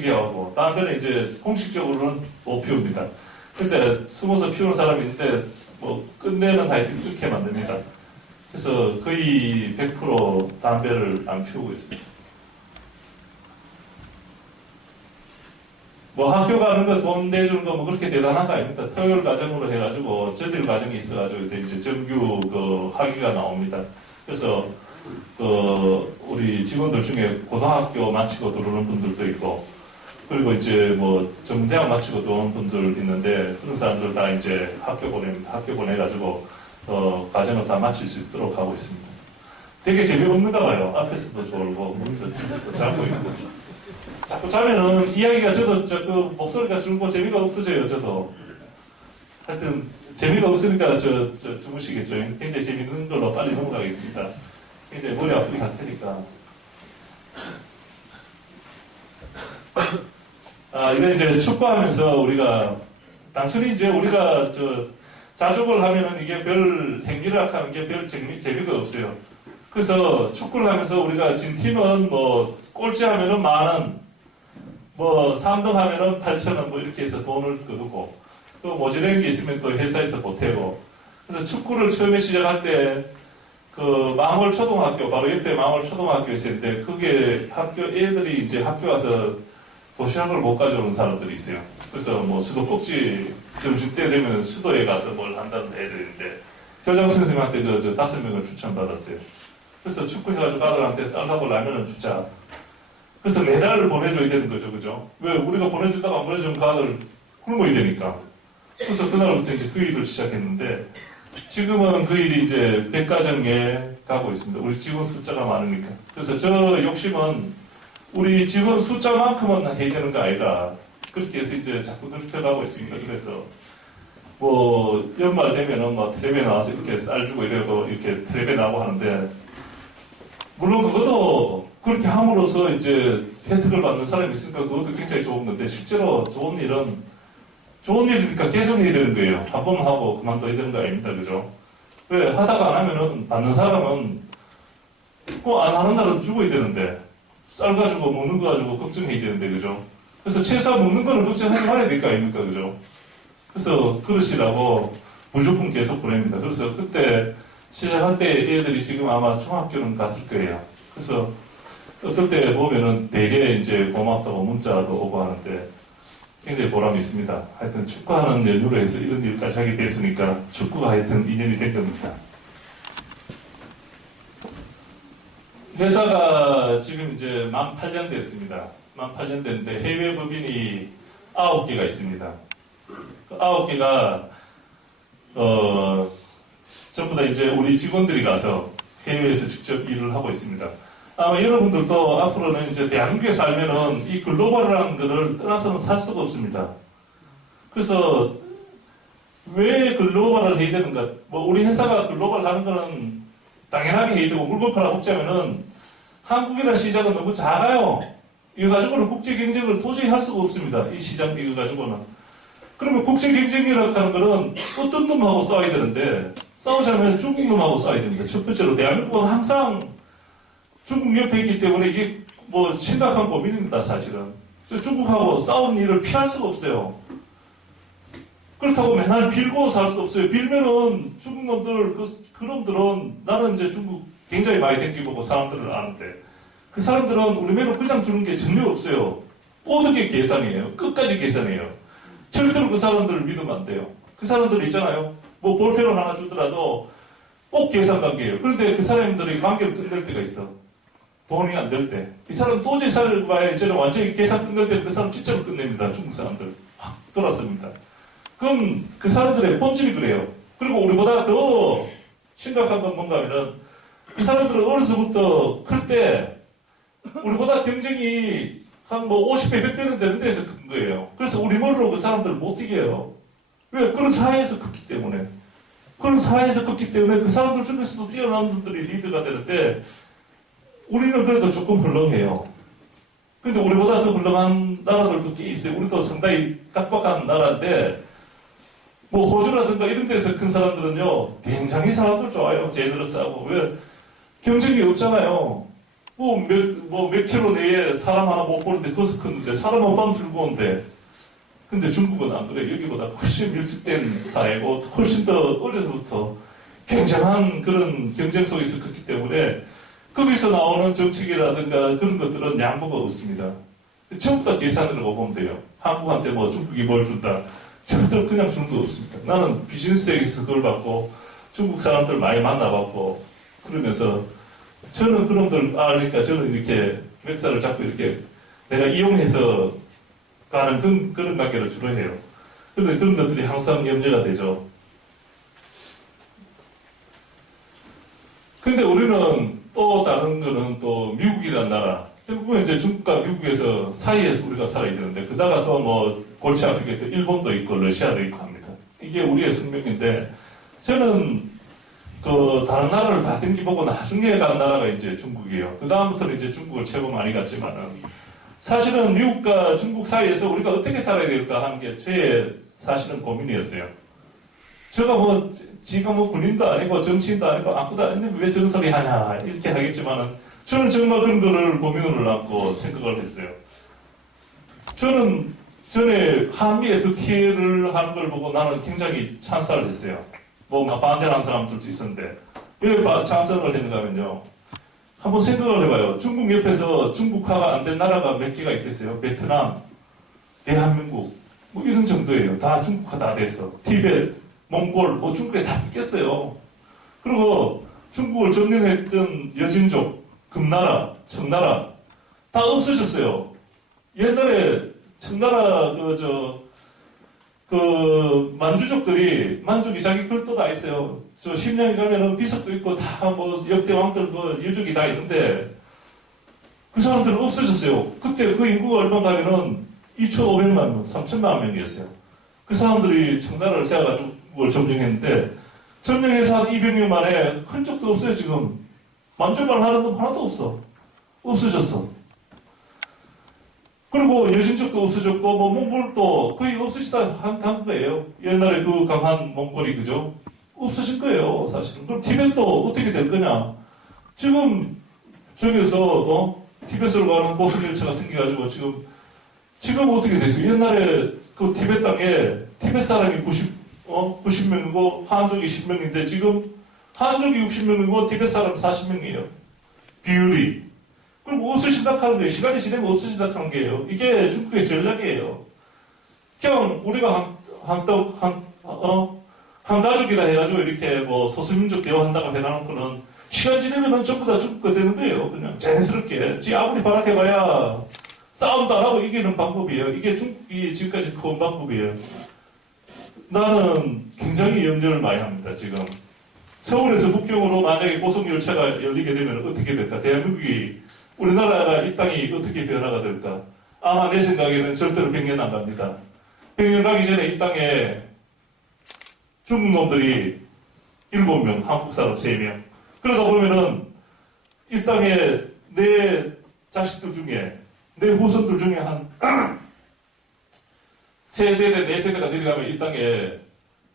하고 담배는 이제 공식적으로는 못 피웁니다. 근데 숨어서 피우는 사람이 있는데 뭐 끝내는 하여튼 끊게 만듭니다. 그래서 거의 100% 담배를 안 피우고 있습니다. 뭐 학교 가는 거 돈 내주는 거 뭐 그렇게 대단한 거 아닙니다. 토요일 과정으로 해가지고 저들 과정이 있어가지고 이제 정규 그 학위가 나옵니다. 그래서 그 우리 직원들 중에 고등학교 마치고 들어오는 분들도 있고 그리고 이제 뭐 전문대학 마치고 들어오는 분들 있는데 그런 사람들 다 이제 학교 보냅니다. 학교 보내가지고 과정을 다 마칠 수 있도록 하고 있습니다. 되게 재미없는가 봐요. 앞에서도 졸고 문도 자고 있고. 자꾸 자면은 이야기가 저도 그 목소리가 줄고 재미가 없어져요. 저도 하여튼 재미가 없으니까 주무시겠죠. 굉장히 재밌는 걸로 빨리 넘어가겠습니다. 굉장히 머리 아프게 할 테니까. 이게 이제 축구하면서 우리가 단순히 이제 우리가 자족을 하면은 이게 별 행위락하는 게 별 재미가 없어요. 그래서 축구를 하면서 우리가 지금 팀은 뭐 꼴찌하면은 10,000원, 뭐 3등 하면은 8,000원 뭐 이렇게 해서 돈을 거두고 또 모자란 게 있으면 또 회사에서 보태고. 그래서 축구를 처음에 시작할 때 그 망월초등학교 바로 옆에 망월초등학교 있었는데 그게 학교 애들이 이제 학교 와서 도시락을 못 가져오는 사람들이 있어요. 그래서 뭐 수도꼭지 점심때 되면 수도에 가서 뭘 한다는 애들인데 교장 선생님한테 저 5명을 추천받았어요. 그래서 축구해가지고 아들한테 쌀하고 라면을 주자. 그래서 매달 보내줘야 되는 거죠, 그죠? 왜 우리가 보내주다가 안 보내주면 그 아들 굶어야 되니까. 그래서 그날부터 이제 그 일을 시작했는데 지금은 그 일이 이제 100가정에 가고 있습니다. 우리 직원 숫자가 많으니까. 그래서 저 욕심은 우리 직원 숫자만큼은 해야 되는 거 아니다. 그렇게 해서 이제 자꾸 넓혀가고 있습니다. 그래서 뭐 연말 되면은 뭐 텔레비에 나와서 이렇게 쌀 주고 이래도 이렇게 텔레비에 나오고 하는데 물론 그것도 그렇게 함으로써 이제 혜택을 받는 사람이 있으니까 그것도 굉장히 좋은 건데 실제로 좋은 일이니까 계속 해야 되는 거예요. 한 번 하고 그만둬야 되는 거 아닙니다. 그죠? 왜 하다가 안 하면은 받는 사람은 꼭 안 하는 날은 죽어야 되는데 쌀 가지고 먹는 거 가지고 걱정해야 되는데 그죠? 그래서 최소한 먹는 거는 걱정하지 말아야 될 거 아닙니까? 그죠? 그래서 그러시라고 무조건 계속 보냅니다. 그래서 그때 시작할 때 애들이 지금 아마 중학교는 갔을 거예요. 그래서 어떨 때 보면은 되게 이제 고맙다고 문자도 오고 하는데 굉장히 보람이 있습니다. 하여튼 축구하는 연유로 해서 이런 일까지 하게 됐으니까 축구가 하여튼 인연이 된 겁니다. 회사가 지금 이제 만 8년 됐습니다. 만 8년 됐는데 해외 법인이 9개가 있습니다. 9개가 전부 다 이제 우리 직원들이 가서 해외에서 직접 일을 하고 있습니다. 아마 여러분들도 앞으로는 이제 대한민국에 살면은 이 글로벌이라는 거를 떠나서는 살 수가 없습니다. 그래서 왜 글로벌을 해야 되는가? 뭐 우리 회사가 글로벌 하는 거는 당연하게 해야 되고 물건 팔아 먹자면은 한국이라는 시장은 너무 작아요. 이거 가지고는 국제 경쟁을 도저히 할 수가 없습니다. 이 시장 이거 가지고는. 그러면 국제 경쟁이라고 하는 거는 어떤 놈하고 싸워야 되는데 싸우자면 중국 놈하고 싸워야 됩니다. 첫 번째로 대한민국은 항상 중국 옆에 있기 때문에 이게 뭐 심각한 고민입니다, 사실은. 중국하고 싸운 일을 피할 수가 없어요. 그렇다고 맨날 빌고 살 수도 없어요. 빌면은 중국 놈들, 그놈들은 나는 이제 중국 굉장히 많이 댕기보고 사람들을 아는데 그 사람들은 우리 매로 그냥 주는 게 전혀 없어요. 모든 게 계산이에요. 끝까지 계산이에요. 절대로 그 사람들을 믿으면 안 돼요. 그 사람들 있잖아요. 뭐 볼펜을 하나 주더라도 꼭 계산 관계예요. 그런데 그 사람들이 관계를 끝낼 때가 있어. 돈이 안 될 때. 이 사람 도저히 살바에 저는 완전히 계산 끝낼 때 그 사람 진짜로 끝냅니다. 중국 사람들. 확 돌았습니다. 그럼 그 사람들의 본질이 그래요. 그리고 우리보다 더 심각한 건 뭔가 하면은 그 사람들은 어려서부터 클 때 우리보다 경쟁이 한 뭐 50배, 100배는 되는 데서 큰 거예요. 그래서 우리 머리로 그 사람들을 못 이겨요. 왜? 그런 사회에서 컸기 때문에. 그런 사회에서 컸기 때문에 그 사람들 중에서도 뛰어난 분들이 리드가 되는데 우리는 그래도 조금 헐렁해요. 근데 우리보다 더 헐렁한 나라들도 꽤 있어요. 우리도 상당히 깍박한 나라인데 뭐 호주라든가 이런 데서 큰 사람들은요 굉장히 사람들 좋아요. 제너러스하고. 왜? 경쟁이 없잖아요. 몇 킬로 내에 사람 하나 못 보는데 더서 컸는데 사람 한 방 들고 온대. 근데 중국은 안 그래. 여기보다 훨씬 밀집된 사회고 훨씬 더 어려서부터 굉장한 그런 경쟁 속에서 컸기 때문에 거기서 나오는 정책이라든가 그런 것들은 양보가 없습니다. 전부 다 계산이라고 보면 돼요. 한국한테 뭐 중국이 뭘 준다. 절대 그냥 주는 거 없습니다. 나는 비즈니스에서 그걸 받고 중국 사람들 많이 만나봤고 그러면서 저는 그놈들 알니까 저는 이렇게 맥살을 잡고 이렇게 내가 이용해서 가는 그런 관계를 주로 해요. 그런데 그런 것들이 항상 염려가 되죠. 근데 우리는 또 다른 거는 또 미국이라는 나라. 결국은 이제 중국과 미국에서 사이에서 우리가 살아야 되는데, 그다가 또 뭐 골치 아프게 또 일본도 있고 러시아도 있고 합니다. 이게 우리의 숙명인데, 저는 그 다른 나라를 다 등기보고 나중에 간 나라가 이제 중국이에요. 그 다음부터는 이제 중국을 최고 많이 갔지만은, 사실은 미국과 중국 사이에서 우리가 어떻게 살아야 될까 하는 게 제 사실은 고민이었어요. 제가 뭐, 지가 뭐 군인도 아니고 정치인도 아니고 아무도 아닌데 왜 저런 소리 하냐 이렇게 하겠지만은 저는 정말 그런 거를 고민을 하고 생각을 했어요. 저는 전에 한미의 그 기회를 하는 걸 보고 나는 굉장히 찬사를 했어요. 뭐 반대하는 사람들도 있었는데 왜 찬성을 했는가 하면요. 한번 생각을 해봐요. 중국 옆에서 중국화가 안 된 나라가 몇 개가 있겠어요? 베트남, 대한민국 뭐 이런 정도예요. 다 중국화 다 됐어. 티베트, 몽골, 뭐 중국에 다 뺏겼어요. 그리고 중국을 점령했던 여진족, 금나라, 청나라 다 없어졌어요. 옛날에 청나라 만주족들이 만족이 자기 글도 다 있어요. 저 심령에 가면은 비석도 있고 다 뭐 역대 왕들 뭐 유족이 다 있는데 그 사람들은 없어졌어요. 그때 그 인구가 얼마나 가면은 2,500만 명, 3,000만 명이었어요. 그 사람들이 청나라를 세워가지고 그걸 점령했는데 점령해서 한 200년 만에 흔적도 없어요. 지금 만주만 하는 건 하나도 없어. 없어졌어. 그리고 여진족도 없어졌고 뭐 몽골도 거의 없어지다 한 거예요. 옛날에 그 강한 몽골이 그죠? 없어진 거예요, 사실은. 그럼 티벳도 어떻게 될 거냐? 지금 저기서 티벳으로 가는 고속 열차가 생겨가지고 지금 어떻게 됐어요? 옛날에 그 티벳 땅에 티벳 사람이 90명이고 한족이 10명인데 지금 한족이 60명이고 티벳 사람 40명이에요. 비율이. 그리고 없어진다 하는 거예요. 시간이 지나면 없어진다 하는 거예요. 이게 중국의 전략이에요. 그냥 우리가 한 가족이다 해가지고 이렇게 뭐 소수민족 대화한다고 해놔놓고는 시간 지나면은 전부 다 중국 거 되는 거예요. 그냥 자연스럽게. 지 아무리 발악해봐야 싸움도 안 하고 이기는 방법이에요. 이게 중국이 지금까지 커온 방법이에요. 나는 굉장히 염려를 많이 합니다, 지금. 서울에서 북경으로 만약에 고속열차가 열리게 되면 어떻게 될까? 대한민국이, 우리나라가 이 땅이 어떻게 변화가 될까? 아마 내 생각에는 절대로 100년 안 갑니다. 100년 가기 전에 이 땅에 중국 놈들이 7명, 한국 사람 3명. 그러다 보면은 이 땅에 내 자식들 중에, 내 후손들 중에 한 3세대, 4세대가 내려가면 이 땅에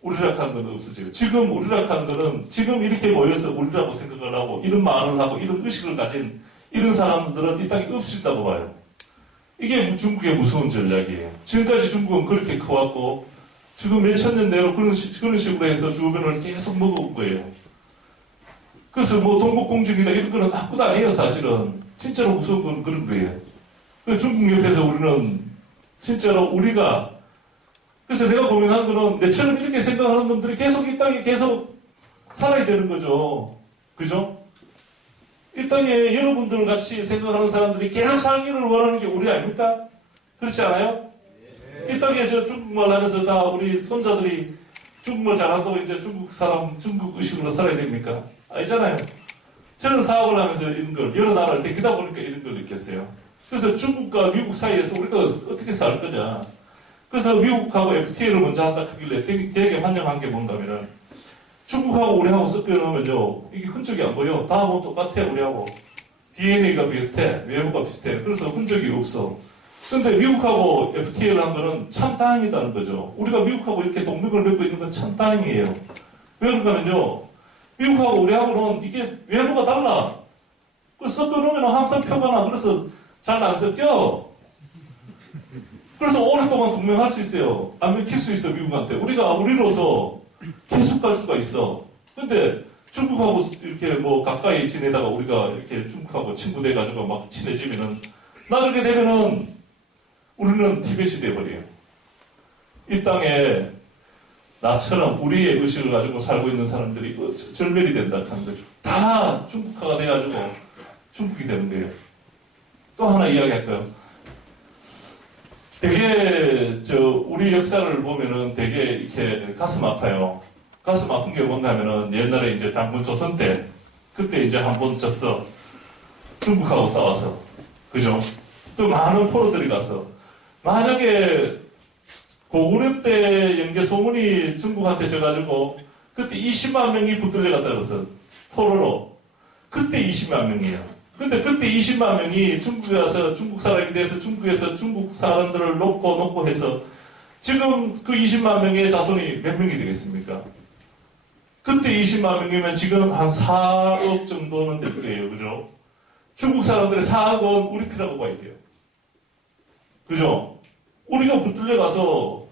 우리락 하는 건 없어져요. 지금 우리락 하는 거는 지금 이렇게 모여서 우리라고 생각을 하고 이런 마음을 하고 이런 의식을 가진 이런 사람들은 이 땅이 없어진다고 봐요. 이게 중국의 무서운 전략이에요. 지금까지 중국은 그렇게 커왔고 지금 몇천 년 내로 그런 식으로 해서 주변을 계속 먹어온 거예요. 그래서 뭐 동국공주이다 이런 거는 아무도 아니에요, 사실은. 진짜로 무서운 건 그런 거예요. 중국 옆에서 우리는 진짜로 우리가 그래서 내가 고민한 거는 내처럼 이렇게 생각하는 놈들이 계속 이 땅에 계속 살아야 되는 거죠. 그죠? 이 땅에 여러분들 같이 생각하는 사람들이 계속 살기를 원하는 게 우리 아닙니까? 그렇지 않아요? 이 땅에 저 중국말 하면서 다 우리 손자들이 중국말 잘한다고 이제 중국 사람, 중국 의식으로 살아야 됩니까? 아니잖아요. 저는 사업을 하면서 이런 걸, 여러 나라를 댕기다 보니까 이런 걸 느꼈어요. 그래서 중국과 미국 사이에서 우리가 어떻게 살 거냐. 그래서 미국하고 FTA를 먼저 한다 하길래 되게 환영한 게 뭔가면은 중국하고 우리하고 섞여놓으면요. 이게 흔적이 안 보여. 다 뭐 똑같아, 우리하고. DNA가 비슷해. 외모가 비슷해. 그래서 흔적이 없어. 근데 미국하고 FTA를 한 거는 참 다행이다는 거죠. 우리가 미국하고 이렇게 동맹을 맺고 있는 건 참 다행이에요. 왜 그러냐면요. 미국하고 우리하고는 이게 외모가 달라. 그 섞어놓으면 항상 표가 그래서 잘 안 섞여. 그래서 오랫동안 동맹할 수 있어요. 안 맥힐 수 있어, 미국한테. 우리로서 계속 갈 수가 있어. 근데 중국하고 이렇게 뭐 가까이 지내다가 우리가 이렇게 중국하고 친구 돼가지고 막 친해지면은 나중에 되면은 우리는 티벳이 돼버려요. 이 땅에 나처럼 우리의 의식을 가지고 살고 있는 사람들이 절멸이 된다 하는 거죠. 다 중국화가 돼가지고 중국이 되는 거예요. 또 하나 이야기할까요? 되게 우리 역사를 보면은 되게 이렇게 가슴 아파요. 가슴 아픈 게 뭔가 하면은 옛날에 이제 당군 조선 때 그때 이제 한 번 졌어. 중국하고 싸워서. 그죠? 또 많은 포로들이 갔어. 만약에 고구려 때 연개 소문이 중국한테 져가지고 그때 20만 명이 붙들려 갔다 그랬어. 포로로. 그때 20만 명이에요. 근데 그때 20만 명이 중국에 가서 중국 사람이 돼서 중국에서 중국 사람들을 놓고 해서 지금 그 20만 명의 자손이 몇 명이 되겠습니까? 그때 20만 명이면 지금 한 4억 정도는 될 거예요. 그죠? 중국 사람들의 4억은 우리 피라고 봐야 돼요. 그죠? 우리가 붙들려 가서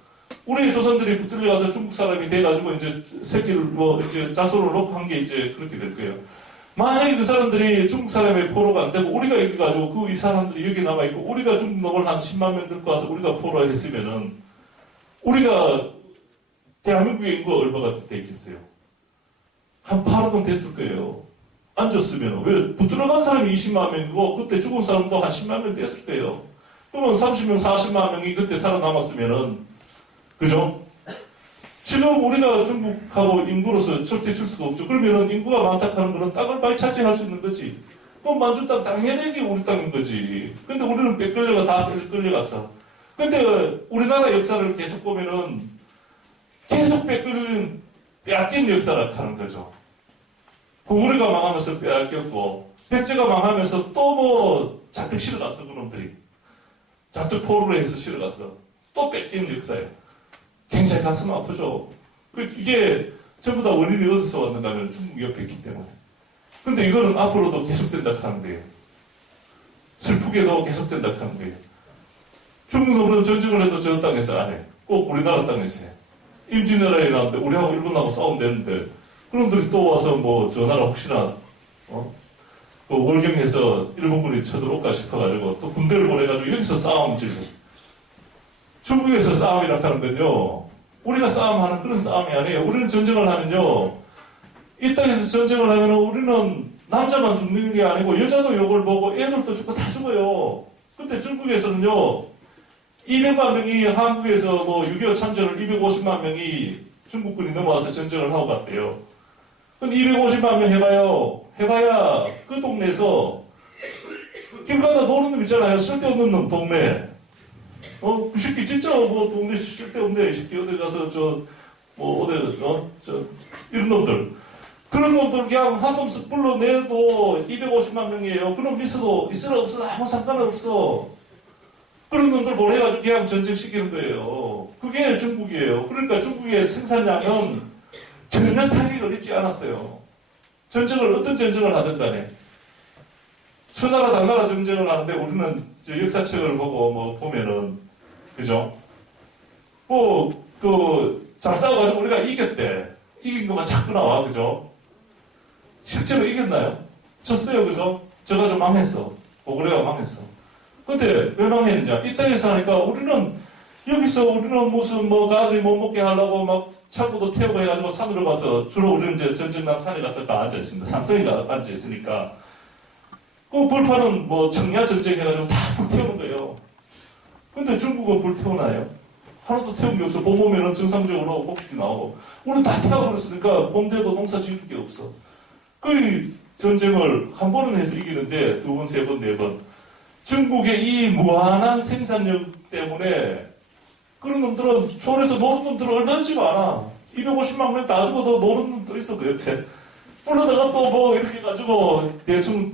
우리의 조선들이 붙들려 가서 중국 사람이 돼가지고 이제 새끼를 이제 자손을 놓고 한 게 이제 그렇게 될 거예요. 만약에 그 사람들이 중국 사람의 포로가 안 되고 우리가 여기 가지고 이 사람들이 여기 남아있고 우리가 중국 놈을 한 10만 명 들고 와서 우리가 포로를 했으면은 우리가 대한민국의 인구가 얼마가 돼 있겠어요? 한 8억은 됐을 거예요. 앉았으면. 왜? 붙들어간 사람이 20만 명이고 그때 죽은 사람도 한 10만 명 됐을 거예요. 그러면 30명, 40만 명이 그때 살아남았으면은 그죠? 지금 우리가 중국하고 인구로서 절대 줄 수가 없죠. 그러면은 인구가 많다 하는 거는 땅을 많이 차지할 수 있는 거지. 그럼 만주 땅 당연히 우리 땅인 거지. 근데 우리는 다 끌려갔어. 근데 우리나라 역사를 계속 보면은 계속 빼앗긴 역사라 하는 거죠. 고구려가 망하면서 빼앗겼고 백제가 망하면서 또 잔뜩 실어갔어 그놈들이. 잔뜩 포로로 해서 실어갔어. 또 뺏긴 역사예요. 굉장히 가슴 아프죠. 이게 전부 다 원인이 어디서 왔는가 하면 중국 옆에 있기 때문에. 근데 이거는 앞으로도 계속된다 하는 거예요. 슬프게도 계속된다 하는 거예요. 중국 놈은 전쟁을 해도 저 땅에서 안 해. 꼭 우리나라 땅에서 해. 임진왜란이 나는데 우리하고 일본하고 싸우면 되는데 그놈들이 또 와서 저 나라 혹시나 그 월경에서 일본군이 쳐들어올까 싶어가지고 또 군대를 보내가지고 여기서 싸움 지고 중국에서 싸움이라 하는 건요, 우리가 싸움하는 그런 싸움이 아니에요. 우리는 전쟁을 하면요, 이 땅에서 전쟁을 하면 우리는 남자만 죽는 게 아니고 여자도 욕을 보고 애들도 죽고 다 죽어요. 근데 중국에서는요, 200만 명이 한국에서 6.25 참전을 250만 명이 중국군이 넘어와서 전쟁을 하고 갔대요. 그럼 250만 명 해봐야 그 동네에서 길 가다 노는 놈 있잖아요. 쓸데없는 놈, 동네. 그 새끼 진짜 동네 쓸데없네. 이 새끼 어디 가서 이런 놈들. 그런 놈들 그냥 한 놈씩 불러내도 250만 명이에요. 그런 있어도 있으나 없어도 아무 상관없어. 그런 놈들 보내가지고 그냥 전쟁시키는 거예요. 그게 중국이에요. 그러니까 중국의 생산량은 전혀 타격을 입지 않았어요. 어떤 전쟁을 하든 간에. 천나라 당나라 전쟁을 하는데 우리는 역사책을 보고 보면은, 그죠? 잘 싸워가지고 우리가 이겼대. 이긴 것만 자꾸 나와, 그죠? 실제로 이겼나요? 졌어요, 그죠? 져가지고 망했어. 고구려가 망했어. 근데 왜 망했느냐? 이 땅에서 하니까 우리는 무슨 가들이 못 먹게 하려고 막 창고도 태우고 해가지고 산으로 가서 주로 우리는 이제 전쟁남 산에 가서 다 앉아있습니다. 산성에 앉아있으니까. 그 불파는 청야 전쟁 해가지고 다 불태우는 거예요. 근데 중국은 불태우나요? 하나도 태운 게 없어. 봄 오면은 정상적으로 곡식이 나오고. 우리는 다 태워버렸으니까 봄 돼도 농사 지을 게 없어. 그 전쟁을 한 번은 해서 이기는데 두 번, 세 번, 네 번. 중국의 이 무한한 생산력 때문에 그런 놈들은 초원에서 노는 놈들은 얼마든지 많아. 250만 명 다 죽어도 노는 놈들 있어, 그 옆에. 불러다가 또 이렇게 해가지고 대충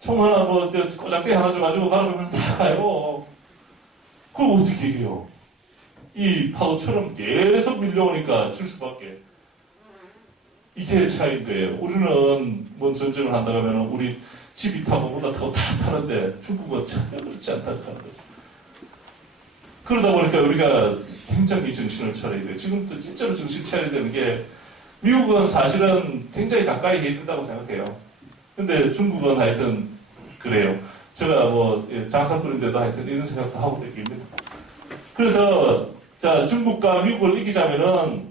총 하나 꼬작대 하나 줘가지고 가르면 다 가요. 그걸 어떻게 이겨요? 이 파도처럼 계속 밀려오니까 줄 수밖에. 이게 차이인 거예요. 우리는 뭐 전쟁을 한다고 하면 우리 집이 타고 뭐가 타고 다 타는데 중국은 전혀 그렇지 않다고 하는 거죠. 그러다 보니까 우리가 굉장히 정신을 차려야 돼요. 지금도 진짜로 정신 차려야 되는 게 미국은 사실은 굉장히 가까이 해야 된다고 생각해요. 근데 중국은 하여튼 그래요. 제가 뭐 장사꾼인데도 하여튼 이런 생각도 하고 있습니다. 그래서 자 중국과 미국을 이기자면은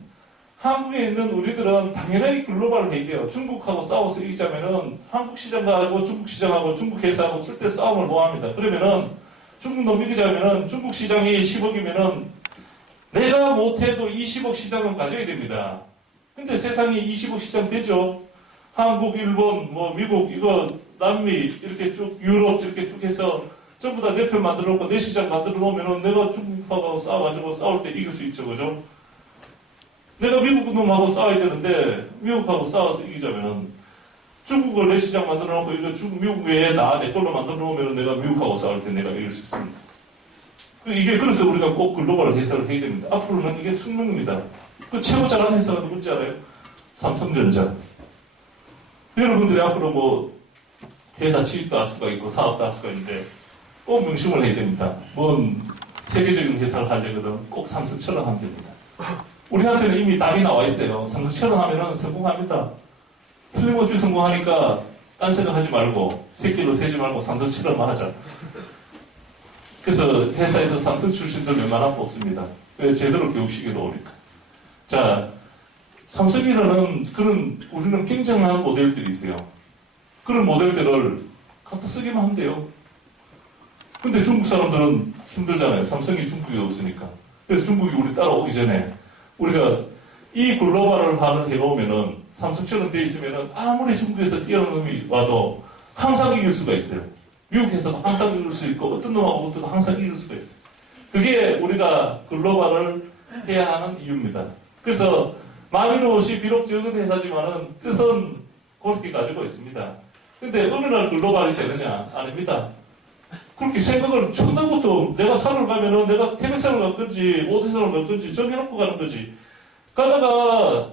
한국에 있는 우리들은 당연히 글로벌을 해야 돼요. 중국하고 싸워서 이기자면은 한국 시장하고 중국 시장하고 중국 회사하고 절대 싸움을 못 합니다. 그러면은 중국 놈 이기자면은 중국 시장이 10억이면은 내가 못해도 20억 시장은 가져야 됩니다. 근데 세상이 20억 시장 되죠. 한국, 일본, 뭐 미국, 이거 남미 이렇게 쭉 유럽 이렇게 쭉 해서 전부 다 내 편 만들어 놓고 내 시장 만들어 놓으면은 내가 중국하고 싸워가지고 싸울 때 이길 수 있죠, 그죠? 내가 미국 놈하고 싸워야 되는데 미국하고 싸워서 이기자면은 중국을 내 시장 만들어 놓고 이거 미국 외에 내 걸로 만들어 놓으면은 내가 미국하고 싸울 때 내가 이길 수 있습니다. 이게 그래서 우리가 꼭 글로벌 해석을 해야 됩니다. 앞으로는 이게 숙명입니다. 그 최고 잘하는 회사가 누군지 알아요? 삼성전자. 여러분들이 앞으로 뭐 회사 취입도 할 수가 있고 사업도 할 수가 있는데 꼭 명심을 해야 됩니다. 뭔 세계적인 회사를 하려거든 꼭 삼성처럼 하면 됩니다. 우리한테는 이미 답이 나와 있어요. 삼성처럼 하면은 성공합니다. 틀림없이 성공하니까 딴 생각하지 말고 새끼로 세지 말고 삼성처럼 하자. 그래서 회사에서 삼성 출신들 웬만하면 뽑습니다. 제대로 교육시키러 오니까. 자, 삼성이라는 그런 우리는 굉장한 모델들이 있어요. 그런 모델들을 갖다 쓰기만 하면 돼요. 근데 중국 사람들은 힘들잖아요. 삼성이 중국에 없으니까. 그래서 중국이 우리 따라오기 전에 우리가 이 글로벌화를 해놓으면은 삼성처럼 돼 있으면은 아무리 중국에서 뛰어난 놈이 와도 항상 이길 수가 있어요. 미국에서도 항상 이길 수 있고 어떤 놈하고 붙어도 항상 이길 수가 있어요. 그게 우리가 글로벌을 해야 하는 이유입니다. 그래서 마비노시 비록 적은 회사지만은 뜻은 그렇게 가지고 있습니다. 근데 어느 날 글로벌이 되느냐? 아닙니다. 그렇게 생각을 첫날부터 내가 산을 가면은 내가 태백산을 갈 건지 오대산을 갈 건지 정해놓고 가는 거지. 가다가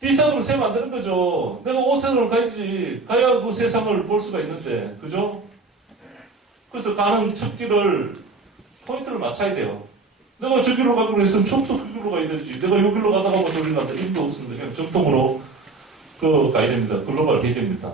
D산으로 세면 안 되는 거죠. 내가 O산으로 가야지. 가야 그 세상을 볼 수가 있는데. 그죠? 그래서 가는 첫 길을 포인트를 맞춰야 돼요. 내가 저기로 가기로 했으면 처음부터 그 길로 가야 되지. 내가 여기로 가다가 뭐 저기로 간다. 힘도 없습니다. 그냥 정통으로 가야 됩니다. 글로벌 해야 됩니다.